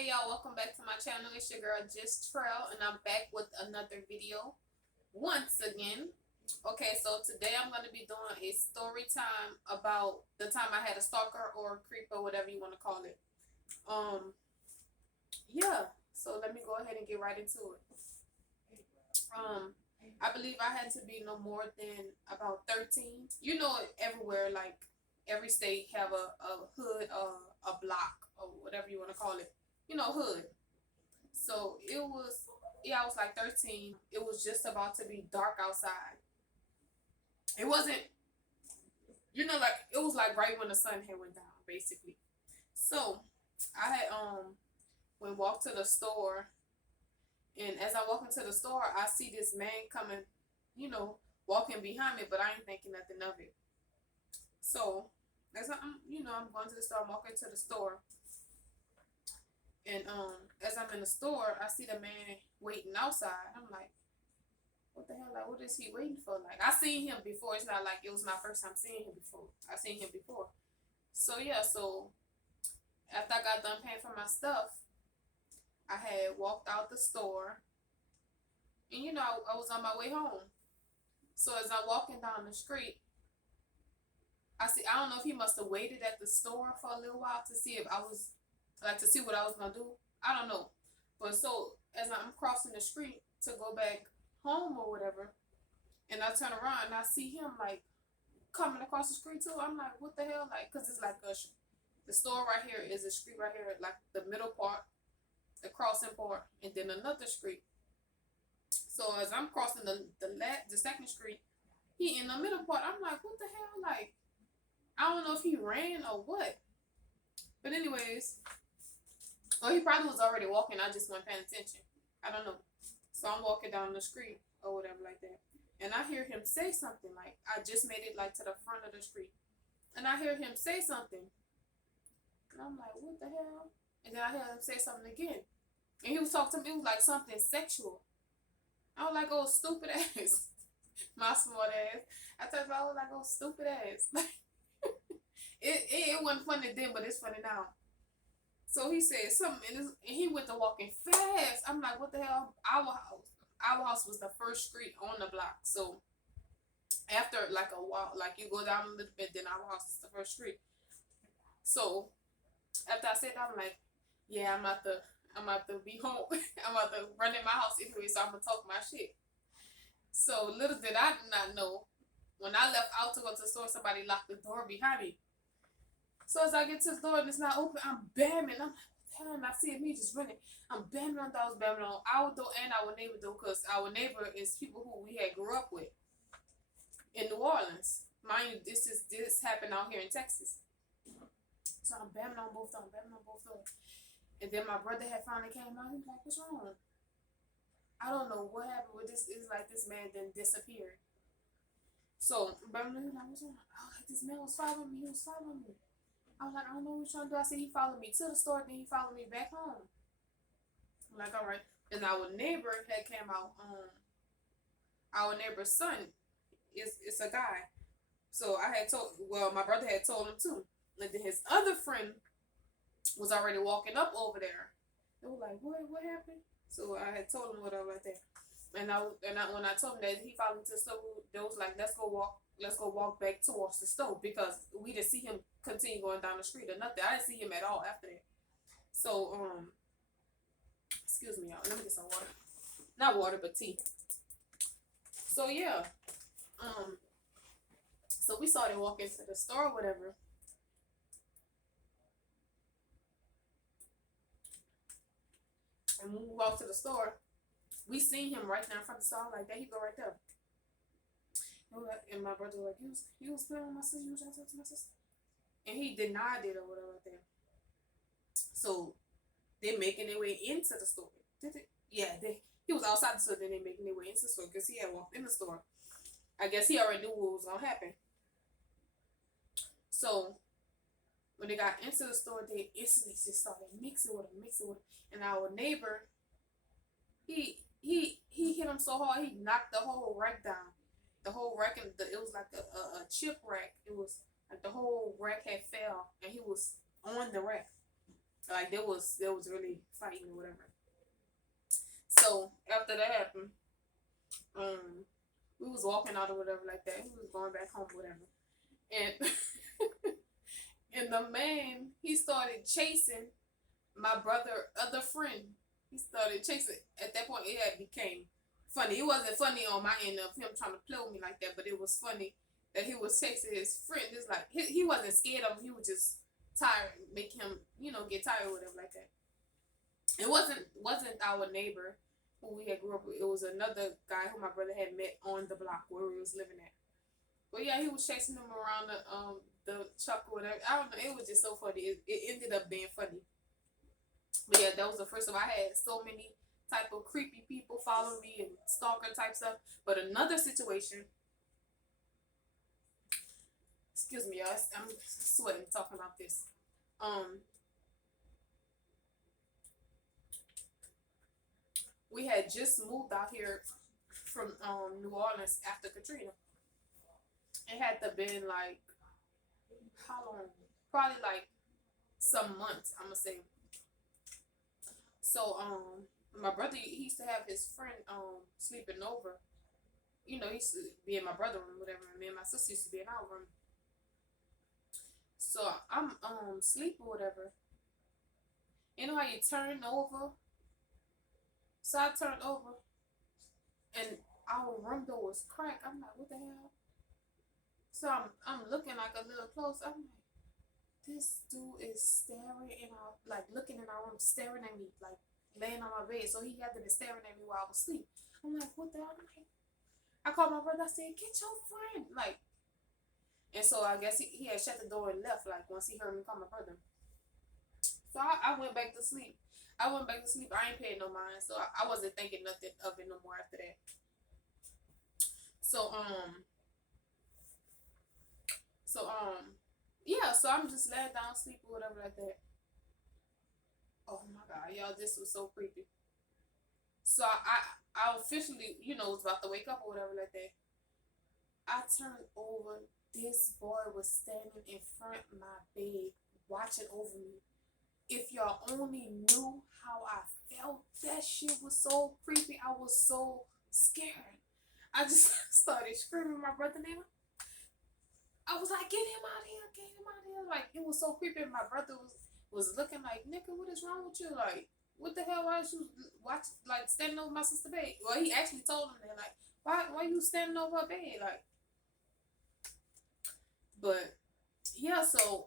Hey y'all, welcome back to my channel. It's your girl Just Trail, and I'm back with another video once again. Okay, so today I'm going to be doing a story time about the time I had a stalker or a creeper, whatever you want to call it. Yeah, so let me go ahead and get right into it. I believe I had to be no more than about 13. You know, everywhere, like every state have a hood, a block, or whatever you want to call it. You know, hood. So it was, yeah, I was like 13. It was just about to be dark outside. It wasn't, like it was like right when the sun had went down, basically. So I had went walk to the store, and as I walk into the store, I see this man coming, walking behind me, but I ain't thinking nothing of it. So as I'm going to the store, I'm walking to the store, and as I'm in the store, I see the man waiting outside. I'm like, what the hell? Like, what is he waiting for? Like, I seen him before. It's not like it was my first time seeing him before. I seen him before. So yeah, so after I got done paying for my stuff, I had walked out the store, and I was on my way home. So as I'm walking down the street, I don't know if he must have waited at the store for a little while to see if I was, like, to see what I was gonna do. I don't know. But so as I'm crossing the street to go back home or whatever, and I turn around and I see him like coming across the street too. I'm like, what the hell? Like, cause it's like the store right here is a street right here, like the middle part, the crossing part, and then another street. So as I'm crossing the second street, he in the middle part. I'm like, what the hell? Like, I don't know if he ran or what. But anyways, or he probably was already walking. I just wasn't paying attention. I don't know. So I'm walking down the street or whatever like that. And I hear him say something. Like, I just made it like to the front of the street. And I hear him say something. And I'm like, what the hell? And then I hear him say something again. And he was talking to me. It was like something sexual. I was like, oh, stupid ass. My smart ass. I told him, I was like, oh, stupid ass. it wasn't funny then, but it's funny now. So he said something, and he went to walking fast. I'm like, what the hell? Our house was the first street on the block. So after like a while, like you go down a little bit, then our house is the first street. So after I said that, I'm like, yeah, I'm about to be home. I'm about to run in my house anyway, so I'm gonna talk my shit. So little did I not know, when I left out to go to the store, somebody locked the door behind me. So as I get to the door and it's not open, I'm bamming. I'm like, I see me just running. I'm bamming on those, bamming on our door and our neighbor door, because our neighbor is people who we had grew up with in New Orleans. Mind you, this happened out here in Texas. So I'm bamming on both doors, bamming on both doors. And then my brother had finally came out. He was like, what's wrong? I don't know what happened with this. It's like this man then disappeared. So bamming, he was like, what's wrong? Oh, this man was following me. He was following me. I was like, I don't know what you're trying to do. I said, he followed me to the store, then he followed me back home. I'm like, all right. And our neighbor had came out. Our neighbor's son is a guy. So my brother had told him too. And then his other friend was already walking up over there. They were like, what happened? So I had told him whatever like that. And when I told him that he followed me to the store, they was like, let's go walk back towards the stove, because we didn't see him continue going down the street or nothing. I didn't see him at all after that. So excuse me, y'all. Let me get some water. Not water, but tea. So yeah, so we saw them walk into the store or whatever. And when we walked to the store, we seen him right there in front of the store. Like, there he go right there. And my brother was like, he was playing with my sister. You was trying to talk to my sister. And he denied it or whatever like that. So they making their way into the store. Yeah, he was outside the store, then they making their way into the store because he had walked in the store. I guess he already knew what was gonna happen. So when they got into the store, they instantly just started mixing with him. And our neighbor, he hit him so hard he knocked the whole rack down. The whole rack, and it was like a chip rack. It was like the whole rack had fell, and he was on the rack. Like there was really fighting or whatever. So after that happened, um, we was walking out or whatever like that. He was going back home or whatever, and and the man he started chasing my brother other friend. He started chasing. At that point, it had became funny. It wasn't funny on my end of him trying to play with me like that, but it was funny that he was chasing his friend. It's like he wasn't scared of him. He was just tired, make him get tired or whatever like that. It wasn't our neighbor who we had grew up with. It was another guy who my brother had met on the block where we was living at. But yeah, he was chasing him around the truck or whatever. I don't know. It was just so funny. It ended up being funny. But yeah, that was the first time I had so many type of creepy people follow me and stalker type stuff. But another situation, excuse me, y'all, I'm sweating talking about this. We had just moved out here from New Orleans after Katrina. It had to been like how long? Probably like some months, I'm gonna say. So my brother he used to have his friend sleeping over. He used to be in my brother room, whatever, and me and my sister used to be in our room. So I'm sleep or whatever. You know how you turn over? So I turned over and our room door was cracked. I'm like, what the hell? So I'm looking like a little close. I'm like, this dude is staring in our like looking in our room, staring at me, like laying on my bed. So he had to be staring at me while I was asleep. I'm like, what the hell? I called my brother. I said, get your friend. Like, and so I guess he had shut the door and left. Like once he heard me call my brother. So I went back to sleep. I went back to sleep. I ain't paying no mind. So I wasn't thinking nothing of it no more after that. So so yeah. So I'm just laying down sleep or whatever like that. Oh my god, y'all, this was so creepy. So I officially, was about to wake up or whatever like that. I turned over. This boy was standing in front of my bed, watching over me. If y'all only knew how I felt, that shit was so creepy. I was so scared. I just started screaming my brother name. I was like, get him out of here, get him out of here. Like, it was so creepy. My brother was looking like, nigga, what is wrong with you? Like, what the hell? Why you standing over my sister's bed? Well, he actually told him that, like, why you standing over her bed? Like, but yeah, so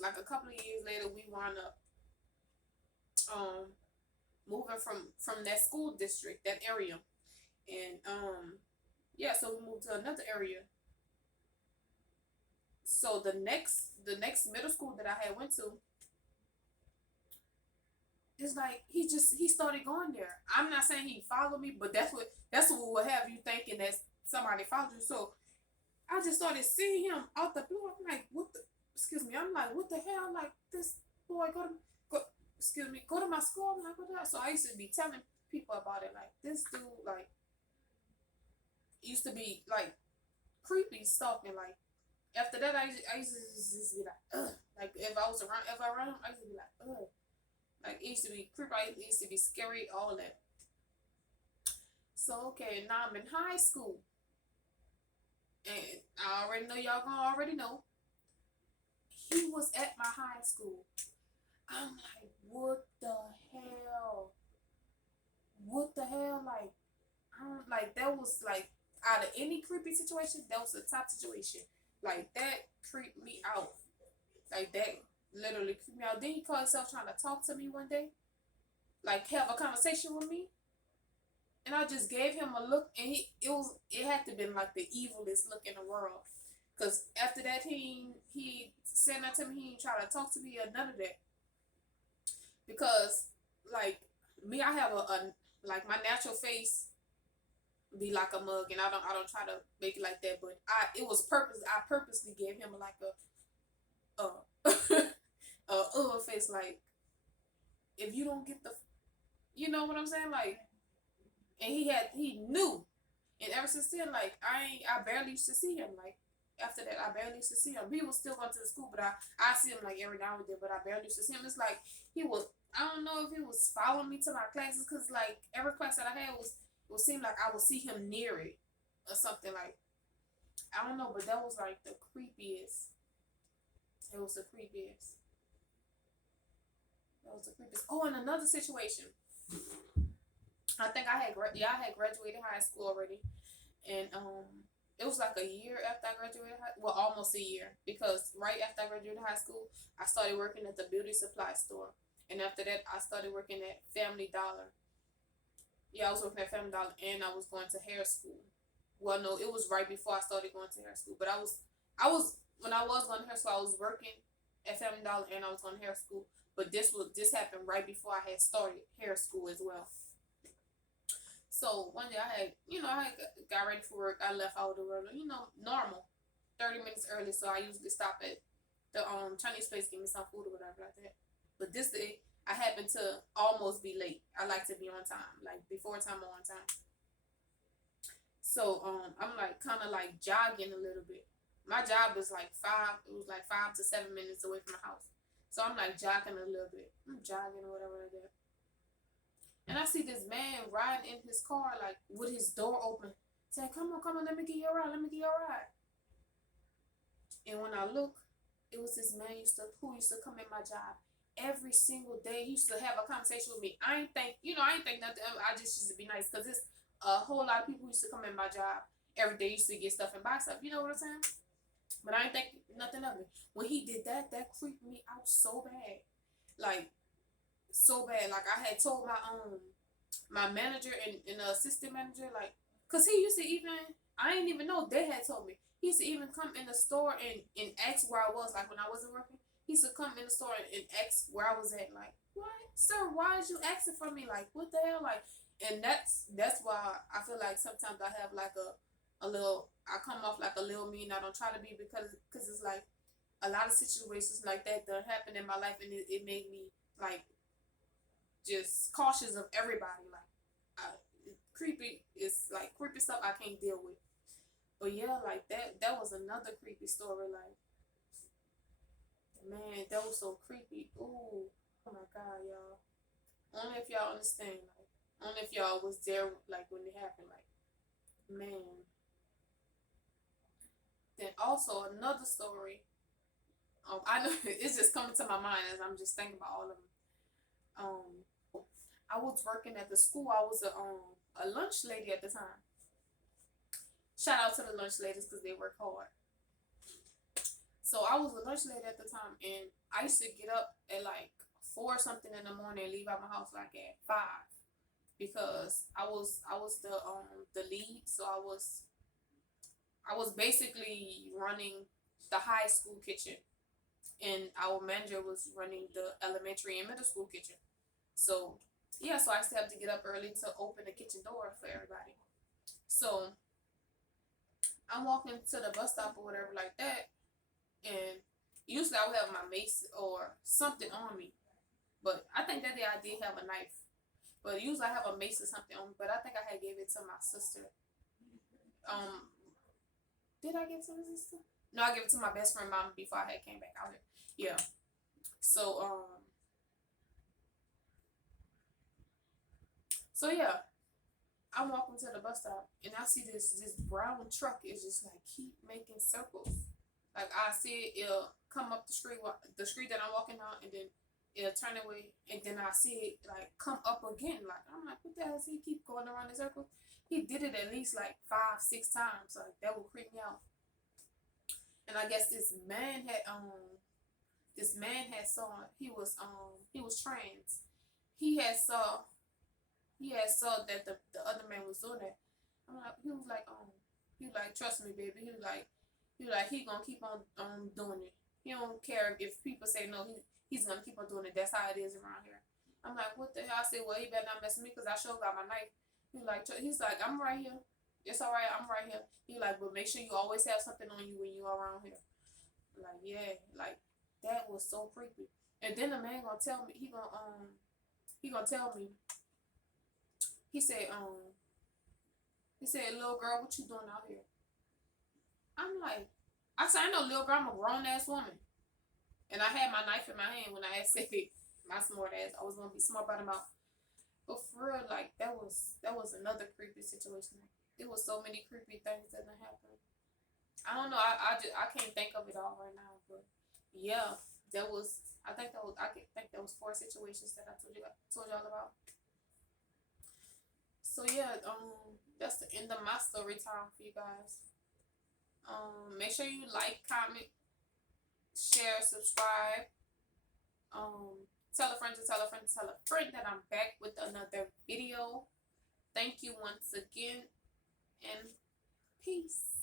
like a couple of years later, we wound up um moving from that school district, that area, and yeah, so we moved to another area. So the next middle school that I had went to, it's like he started going there. I'm not saying he followed me, but that's what will have you thinking that somebody followed you. So I just started seeing him out the blue. I'm like, what the? Excuse me. I'm like, what the hell? Like this boy go to my school. I'm like, what the? So I used to be telling people about it. Like this dude, like used to be like creepy stalking. Like after that, I used to just be like, ugh. Like if I was around, if I ran him, I used to be like, ugh. Like it used to be creepy. It used to be scary. All that. So okay, now I'm in high school, and I already know y'all gonna already know he was at my high school. I'm like, what the hell? What the hell? Like, I don't like that was like out of any creepy situation, that was the top situation. Like that creeped me out. Like that literally creeped me out. Then he called himself trying to talk to me one day, like have a conversation with me, and I just gave him a look, and it had to been like the evilest look in the world. Cause after that he said that to me, he ain't try to talk to me or none of that. Because like me, I have a like my natural face be like a mug, and I don't try to make it like that. But I purposely gave him like a face, like if you don't get the, you know what I'm saying, like, and he knew, and ever since then, like I barely used to see him, like after that, I barely used to see him. He was still going to the school, but I see him like every now and then, but I barely used to see him. It's like he was, I don't know if he was following me to my classes, because like every class that I had it would seem like I would see him near it or something. Like, I don't know, but that was like the creepiest. It was the creepiest. That was the creepiest. Oh, and another situation. I think I had graduated high school already, and it was like a year after I graduated well, almost a year, because right after I graduated high school, I started working at the beauty supply store, and after that, I started working at Family Dollar. Yeah, I was working at Family Dollar, and I was going to hair school. Well, no, it was right before I started going to hair school, but I was when I was going to hair school, I was working at Family Dollar, and I was going to hair school. But this happened right before I had started hair school as well. So one day I had got ready for work. I left out the room, normal, 30 minutes early. So I usually stop at the Chinese place, get me some food or whatever like that. But this day I happened to almost be late. I like to be on time, like before time or on time. So I'm like kind of like jogging a little bit. My job was like it was like 5 to 7 minutes away from my house. So I'm like jogging a little bit. I'm jogging or whatever like that. And I see this man riding in his car, like with his door open, saying, come on, let me get you a ride, let me get you a ride. And when I look, it was this man who used to come in my job every single day. He used to have a conversation with me. I ain't think nothing. I just used to be nice, because it's a whole lot of people who used to come in my job every day, used to get stuff and buy stuff. You know what I'm saying? But I ain't think nothing of it. When he did that, that creeped me out so bad. Like, so bad. Like, I had told my manager and the assistant manager, like, cause he used to even, I didn't even know they had told me. He used to even come in the store and ask where I was, like when I wasn't working. He used to come in the store and ask where I was at, like, what, sir? Why is you asking for me? Like, what the hell? Like, and that's why I feel like sometimes I have like a little, I come off like a little mean. I don't try to be, because it's like a lot of situations like that happened in my life, and it made me like just cautious of everybody. Like, creepy is like creepy stuff I can't deal with. But yeah, like that was another creepy story. Like, man, that was so creepy. Ooh, oh my god, y'all. Only if y'all understand. Like, only if y'all was there, like when it happened. Like, man. Then also another story. I know it's just coming to my mind as I'm just thinking about all of them. I was working at the school. I was a lunch lady at the time. Shout out to the lunch ladies, because they work hard. So I was a lunch lady at the time, and I used to get up at like 4 something in the morning and leave out my house like at 5, because I was the lead. So I was basically running the high school kitchen, and our manager was running the elementary and middle school kitchen. So yeah, so I used to have to get up early to open the kitchen door for everybody. So I'm walking to the bus stop or whatever like that, and usually I would have my mace or something on me. But I think that day I did have a knife. But usually I have a mace or something on me. But I think I had gave it to my sister. Um, did I give it to my sister? No, I gave it to my best friend mom before I had came back out here. Yeah. So yeah, I'm walking to the bus stop, and I see this brown truck is just like keep making circles. Like, I see it'll come up the street that I'm walking on, and then it'll turn away, and then I see it like come up again. Like, I'm like, what the hell does he keep going around in circles? He did it at least like 5, 6 times. Like, that would creep me out. And I guess this man had saw, he was trans. He had saw that the other man was doing that. He was like, trust me, baby. He gonna keep on doing it. He don't care if people say no. He's gonna keep on doing it. That's how it is around here. I'm like, what the hell? I said, well, he better not mess with me, because I sure got my knife. He's like, I'm right here. It's all right. I'm right here. He like, but make sure you always have something on you when you are around here. I'm like, yeah, like that was so creepy. And then the man gonna tell me, he gonna tell me. He said, little girl, what you doing out here? I'm like, I said, I know, little girl, I'm a grown ass woman. And I had my knife in my hand when I said it. My smart ass. I was gonna be smart about the mouth. But for real, like that was another creepy situation. It was so many creepy things that happened. I don't know. I can't think of it all right now. But yeah, that was. I think that was 4 situations that I told y'all about. So yeah, that's the end of my story time for you guys. Make sure you like, comment, share, subscribe. Tell a friend to tell a friend to tell a friend that I'm back with another video. Thank you once again, and peace.